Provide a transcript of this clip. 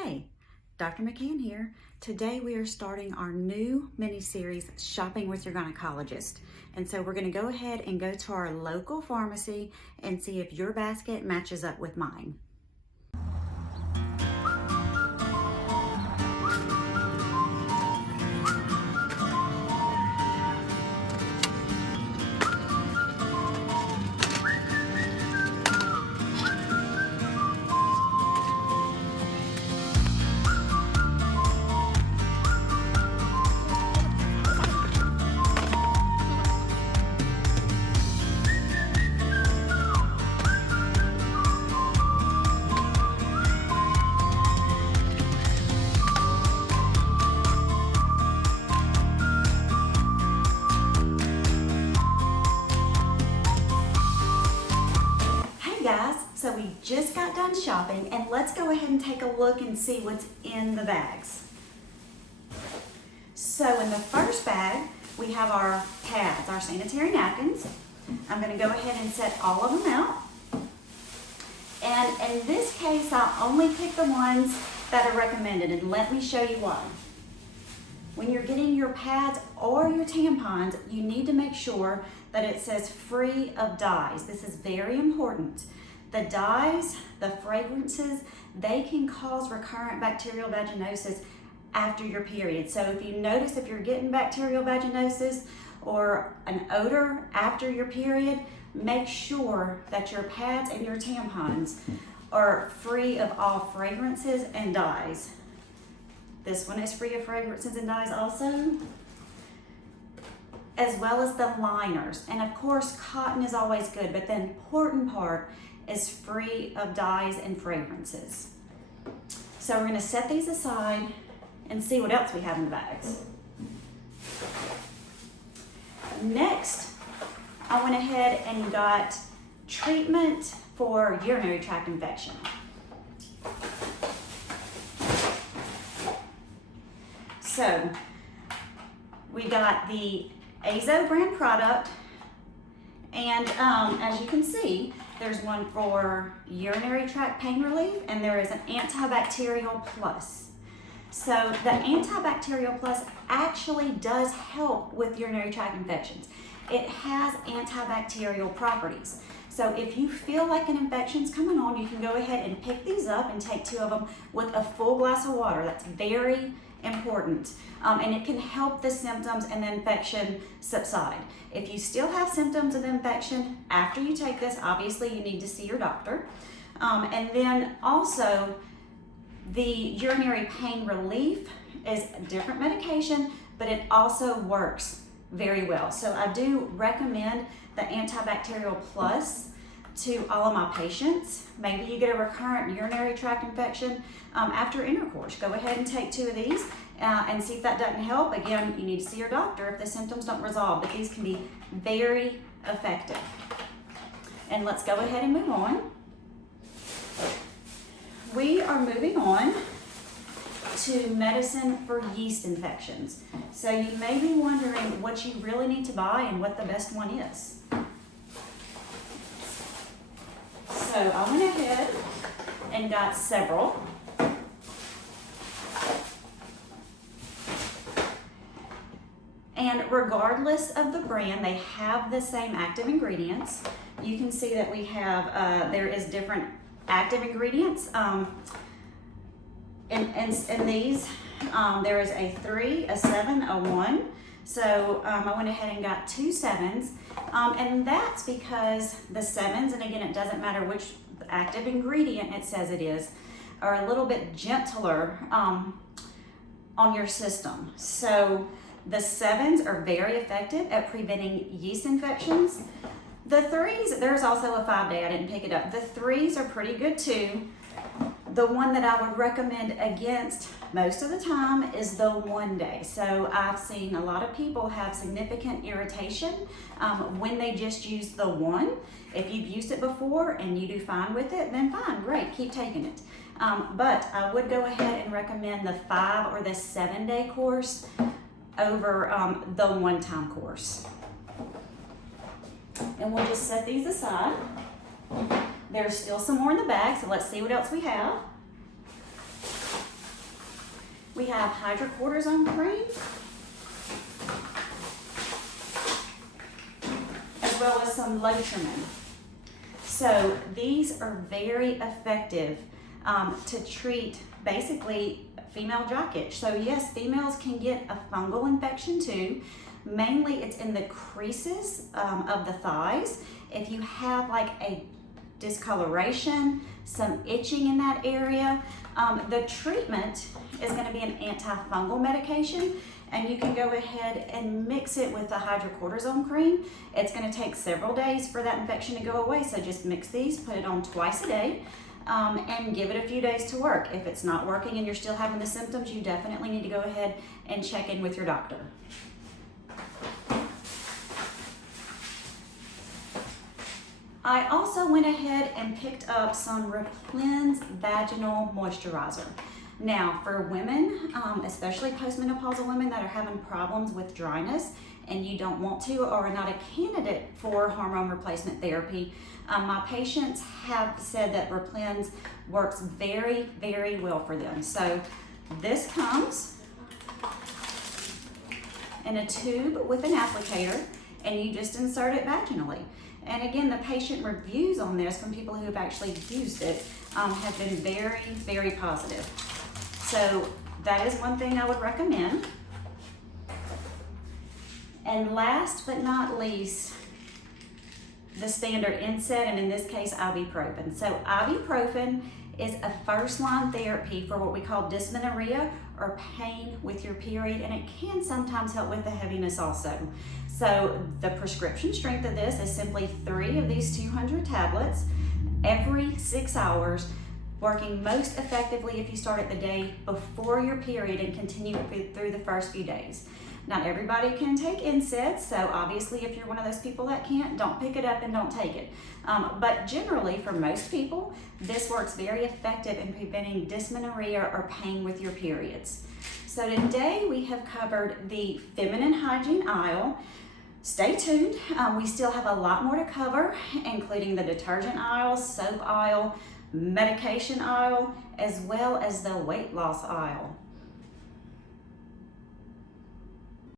Hey, Dr. McCann here. Today we are starting our new mini-series, Shopping with Your Gynecologist. And so we're gonna go ahead and go to our local pharmacy and see if your basket matches up with mine. So we just got done shopping, and let's go ahead and take a look and see what's in the bags. So in the first bag, we have our pads, our sanitary napkins. I'm gonna go ahead and set all of them out. And in this case, I'll only pick the ones that are recommended, and let me show you why. When you're getting your pads or your tampons, you need to make sure that it says free of dyes. This is very important. The dyes, the fragrances, they can cause recurrent bacterial vaginosis after your period. So if you notice if you're getting bacterial vaginosis or an odor after your period, make sure that your pads and your tampons are free of all fragrances and dyes. This one is free of fragrances and dyes also, as well as the liners. And of course, cotton is always good, but the important part is free of dyes and fragrances. So we're gonna set these aside and see what else we have in the bags. Next, I went ahead and got treatment for urinary tract infection. So we got the Azo brand product, and as you can see, there's one for urinary tract pain relief, and there is an antibacterial plus. So the antibacterial plus actually does help with urinary tract infections. It has antibacterial properties. So if you feel like an infection's coming on, you can go ahead and pick these up and take 2 of them with a full glass of water. That's very important. And it can help the symptoms and the infection subside. If you still have symptoms of infection after you take this, obviously you need to see your doctor. And then also the urinary pain relief is a different medication, but it also works very well. So I do recommend the antibacterial plus to all of my patients. Maybe you get a recurrent urinary tract infection after intercourse. Go ahead and take 2 of these and see if that doesn't help. Again, you need to see your doctor if the symptoms don't resolve, but these can be very effective. And let's go ahead and move on. We are moving on to medicine for yeast infections. So you may be wondering what you really need to buy and what the best one is. So I went ahead and got several. And regardless of the brand, they have the same active ingredients. You can see that we have, there is different active ingredients. In these, there is a 3, a 7, a 1. So I went ahead and got 2 7s. And that's because the 7s, and again, it doesn't matter which active ingredient it says it is, are a little bit gentler on your system. So the 7s are very effective at preventing yeast infections. The 3s, there's also a 5-day, I didn't pick it up. The 3s are pretty good too. The one that I would recommend against most of the time is the 1-day. So I've seen a lot of people have significant irritation when they just use the 1. If you've used it before and you do fine with it, then fine, great, keep taking it. But I would go ahead and recommend the 5 or the 7-day course over the 1-time course. And we'll just set these aside. There's still some more in the bag, so let's see what else we have. We have hydrocortisone cream, as well as some Lotrimin. So these are very effective to treat basically female dry itch. So yes, females can get a fungal infection too. Mainly it's in the creases of the thighs. If you have like a discoloration, some itching in that area, the treatment is going to be an antifungal medication, and you can go ahead and mix it with the hydrocortisone cream. It's going to take several days for that infection to go away, so just mix these, put it on twice a day, and give it a few days to work. If it's not working and you're still having the symptoms, you definitely need to go ahead and check in with your doctor. I also went ahead and picked up some Replen's Vaginal Moisturizer. Now, for women, especially postmenopausal women that are having problems with dryness and you don't want to or are not a candidate for hormone replacement therapy, my patients have said that Replen's works very, very well for them. So this comes in a tube with an applicator, and you just insert it vaginally. And again, the patient reviews on this from people who have actually used it have been very, very positive. So that is one thing I would recommend. And last but not least, the standard NSAID, and in this case, ibuprofen. So ibuprofen is a first-line therapy for what we call dysmenorrhea or pain with your period, and it can sometimes help with the heaviness also. So the prescription strength of this is simply 3 of these 200 tablets every 6 hours, working most effectively if you start at the day before your period and continue through the first few days. Not everybody can take NSAIDs, so obviously if you're one of those people that can't, don't pick it up and don't take it. But generally, for most people, this works very effective in preventing dysmenorrhea or pain with your periods. So today we have covered the feminine hygiene aisle. Stay tuned, we still have a lot more to cover, including the detergent aisle, soap aisle, medication aisle, as well as the weight loss aisle.